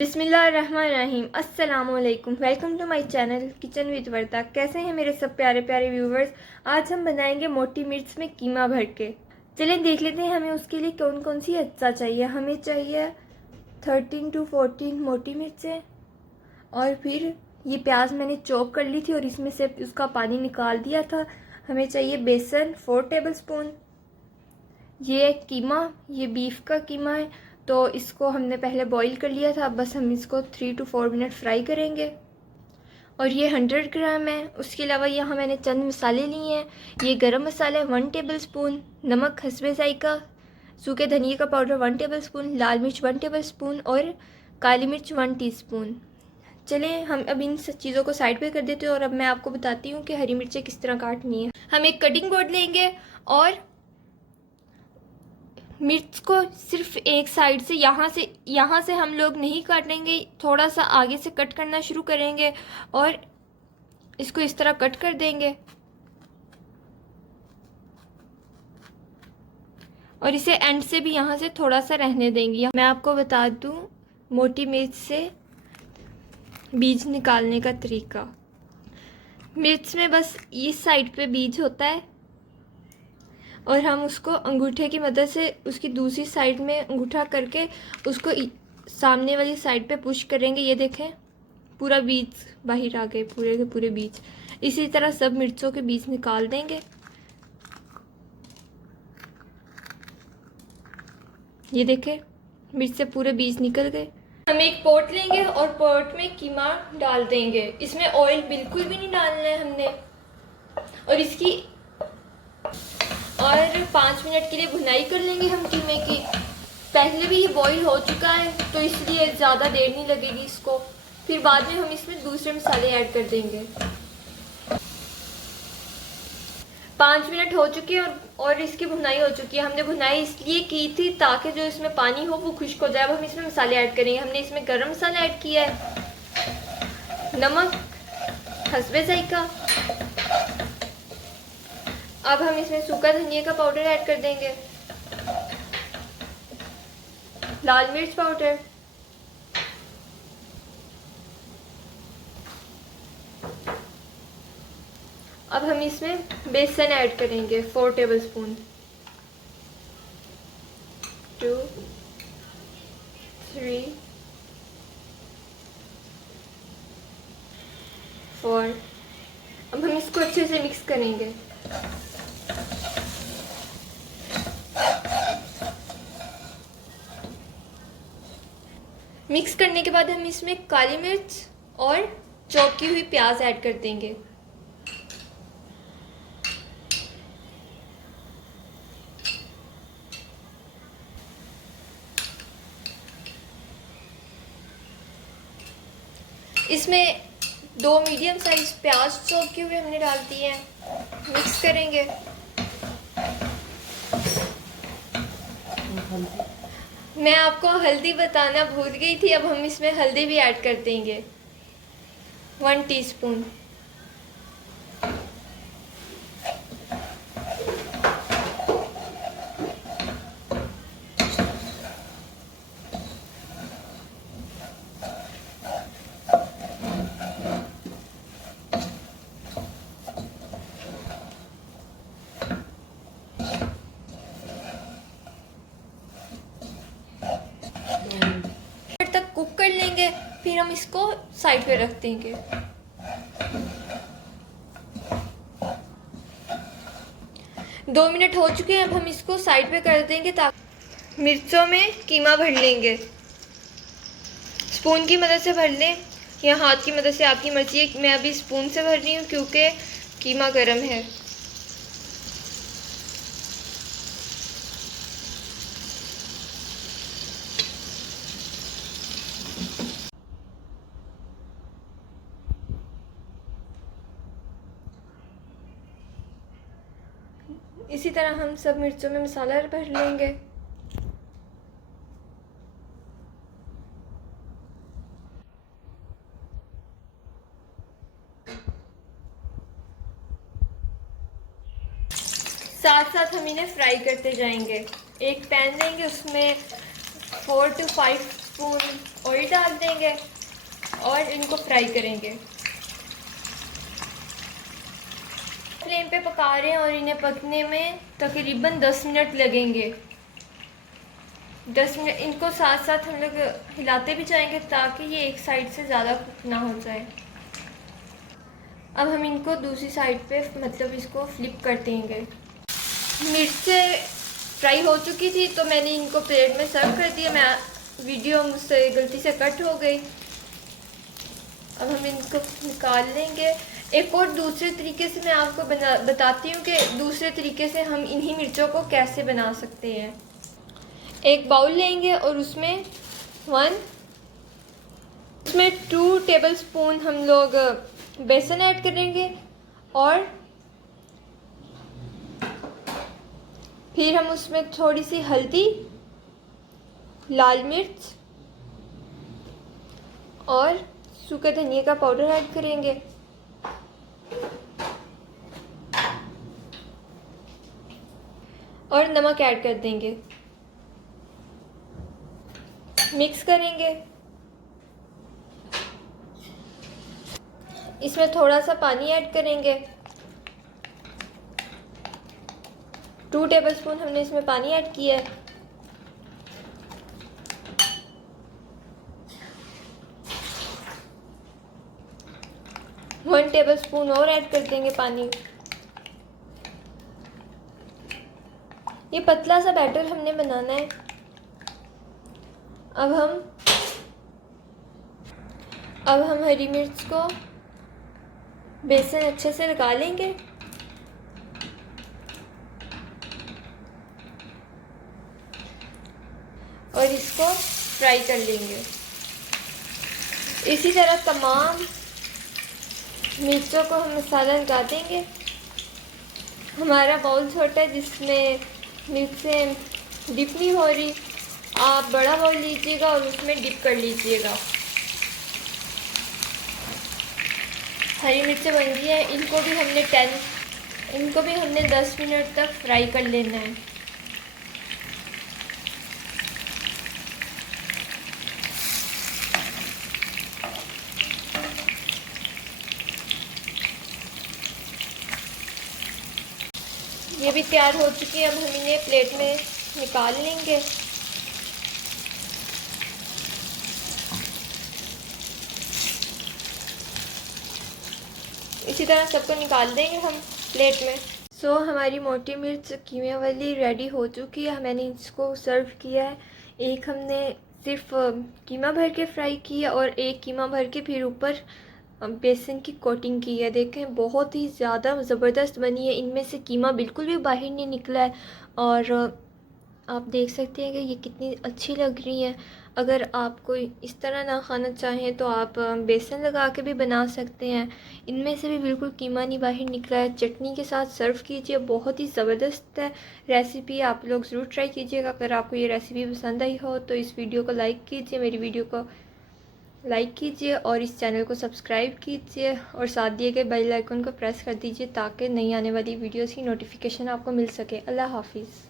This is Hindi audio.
बिस्मिल्लाहिर्रहमानिर्रहीम। अस्सलामुअलैकुम। Welcome to my channel kitchen with Varta. कैसे हैं मेरे सब प्यारे प्यारे व्यूवर्स। आज हम बनाएंगे मोटी मिर्च में कीमा भर के। चलें देख लेते हैं हमें उसके लिए कौन कौन सी अज्जा चाहिए। हमें चाहिए 13 to 14 मोटी मिर्चें, और फिर ये प्याज मैंने चॉप कर ली थी और इसमें से उसका पानी निकाल दिया था। हमें चाहिए बेसन 4 टेबल स्पून। ये कीमा, ये बीफ का कीमा है, तो इसको हमने पहले बॉईल कर लिया था। बस हम इसको 3 to 4 मिनट फ्राई करेंगे। और ये 100 ग्राम है। उसके अलावा यहाँ मैंने चंद मसाले लिए हैं। ये गरम मसाला 1 टेबल स्पून, नमक हस्बे जायका, सूखे धनिए का पाउडर 1 टेबल स्पून, लाल मिर्च 1 टेबल स्पून और काली मिर्च 1 टीस्पून। चलें हम अब इन सब चीज़ों को साइड पे कर देते हैं और अब मैं आपको बताती हूँ कि हरी मिर्चें किस तरह काटनी है। हम एक कटिंग बोर्ड लेंगे और मिर्च को सिर्फ एक साइड से यहाँ से हम लोग नहीं काटेंगे, थोड़ा सा आगे से कट करना शुरू करेंगे और इसको इस तरह कट कर देंगे और इसे एंड से भी यहाँ से थोड़ा सा रहने देंगे। मैं आपको बता दूँ मोटी मिर्च से बीज निकालने का तरीका। मिर्च में बस इस साइड पे बीज होता है और हम उसको अंगूठे की मदद से उसकी दूसरी साइड में अंगूठा करके उसको सामने वाली साइड पे पुश करेंगे। ये देखें पूरा बीज बाहर आ गए, पूरे के पूरे बीज। इसी तरह सब मिर्चों के बीज निकाल देंगे। ये देखें मिर्च से पूरे बीज निकल गए। हम एक पॉट लेंगे और पॉट में कीमा डाल देंगे। इसमें ऑयल बिल्कुल भी नहीं डालना है हमने, और इसकी 5 मिनट के लिए भुनाई कर लेंगे हम कीमे की। पहले भी ये बॉईल हो चुका है तो इसलिए ज़्यादा देर नहीं लगेगी इसको। फिर बाद में हम इसमें दूसरे मसाले ऐड कर देंगे। 5 मिनट हो चुके हैं और इसकी भुनाई हो चुकी है। हमने भुनाई इसलिए की थी ताकि जो इसमें पानी हो वो खुश्क हो जाए। अब हम इसमें मसाले ऐड करेंगे। हमने इसमें गरम मसाला ऐड किया है, नमक हस्बे जायका। अब हम इसमें सूखा धनिया का पाउडर ऐड कर देंगे, लाल मिर्च पाउडर, अब हम इसमें बेसन ऐड करेंगे 4 टेबल स्पून। 2 3 4। अब हम इसको अच्छे से मिक्स करेंगे। मिक्स करने के बाद हम इसमें काली मिर्च और चॉप की हुई प्याज ऐड कर देंगे। इसमें 2 मीडियम साइज प्याज चॉप किए हुए हमने डाल दिए हैं। मिक्स करेंगे। मैं आपको हल्दी बताना भूल गई थी। अब हम इसमें हल्दी भी ऐड कर देंगे 1 टीस्पून। तक कुक कर लेंगे, फिर हम इसको साइड पे रख देंगे। दो मिनट हो चुके हैं। अब हम इसको साइड पे कर देंगे ताकि मिर्चों में कीमा भर लेंगे। स्पून की मदद से भर लें या हाथ की मदद से, आपकी मर्जी है। मैं अभी स्पून से भर रही हूँ क्योंकि कीमा गर्म है। इसी तरह हम सब मिर्चों में मसाला भर लेंगे। साथ साथ हम इन्हें फ्राई करते जाएंगे। एक पैन लेंगे, उसमें 4 to 5 स्पून ऑयल डाल देंगे और इनको फ्राई करेंगे। फ्लेम पे पका रहे हैं और इन्हें पकने में तकरीबन 10 मिनट लगेंगे। 10 मिनट इनको साथ साथ हम लोग हिलाते भी जाएंगे ताकि ये एक साइड से ज़्यादा कुक ना हो जाए। अब हम इनको दूसरी साइड पे मतलब इसको फ्लिप कर देंगे। मिर्चें फ्राई हो चुकी थी तो मैंने इनको प्लेट में सर्व कर दिया। वीडियो मुझसे गलती से कट हो गई। अब हम इनको निकाल लेंगे। एक और दूसरे तरीके से मैं आपको बताती हूँ कि दूसरे तरीके से हम इन्हीं मिर्चों को कैसे बना सकते हैं। एक बाउल लेंगे और उसमें 2 टेबलस्पून हम लोग बेसन ऐड करेंगे और फिर हम उसमें थोड़ी सी हल्दी, लाल मिर्च और सूखे धनिया का पाउडर ऐड करेंगे। और नमक ऐड कर देंगे। मिक्स करेंगे। इसमें थोड़ा सा पानी ऐड करेंगे। 2 टेबलस्पून हमने इसमें पानी ऐड किया है। वन टेबलस्पून और ऐड कर देंगे पानी। ये पतला सा बैटर हमने बनाना है। अब हम हरी मिर्च को बेसन अच्छे से लगा लेंगे। और इसको फ्राई कर लेंगे। इसी तरह तमाम मिर्चों को हम मसाला लगा देंगे। हमारा बाउल छोटा है जिसमें मिर्चें डिप नहीं हो रही। आप बड़ा बाउल लीजिएगा और उसमें डिप कर लीजिएगा। हरी मिर्चें बन गई हैं। इनको भी हमने 10 मिनट तक फ्राई कर लेना है। ये भी तैयार हो चुकी है। अब हम इन्हें प्लेट में निकाल लेंगे। इसी तरह सबको निकाल देंगे हम प्लेट में। हमारी मोटी मिर्च कीमे वाली रेडी हो चुकी है। मैंने इसको सर्व किया है। एक हमने सिर्फ कीमा भर के फ्राई किया और एक कीमा भर के फिर ऊपर बेसन की कोटिंग की है। देखें बहुत ही ज़्यादा ज़बरदस्त बनी है। इनमें से कीमा बिल्कुल भी बाहर नहीं निकला है और आप देख सकते हैं कि ये कितनी अच्छी लग रही हैं। अगर आप कोई इस तरह ना खाना चाहें तो आप बेसन लगा के भी बना सकते हैं। इनमें से भी बिल्कुल कीमा नहीं बाहर निकला है। चटनी के साथ सर्व कीजिए। बहुत ही ज़बरदस्त है रेसिपी। आप लोग ज़रूर ट्राई कीजिएगा। अगर आपको ये रेसिपी पसंद आई हो तो इस वीडियो को लाइक कीजिए, मेरी वीडियो को लाइक कीजिए और इस चैनल को सब्सक्राइब कीजिए और साथ दिए गए बेल आइकन को प्रेस कर दीजिए ताकि नई आने वाली वीडियोस की नोटिफिकेशन आपको मिल सके। अल्लाह हाफिज़।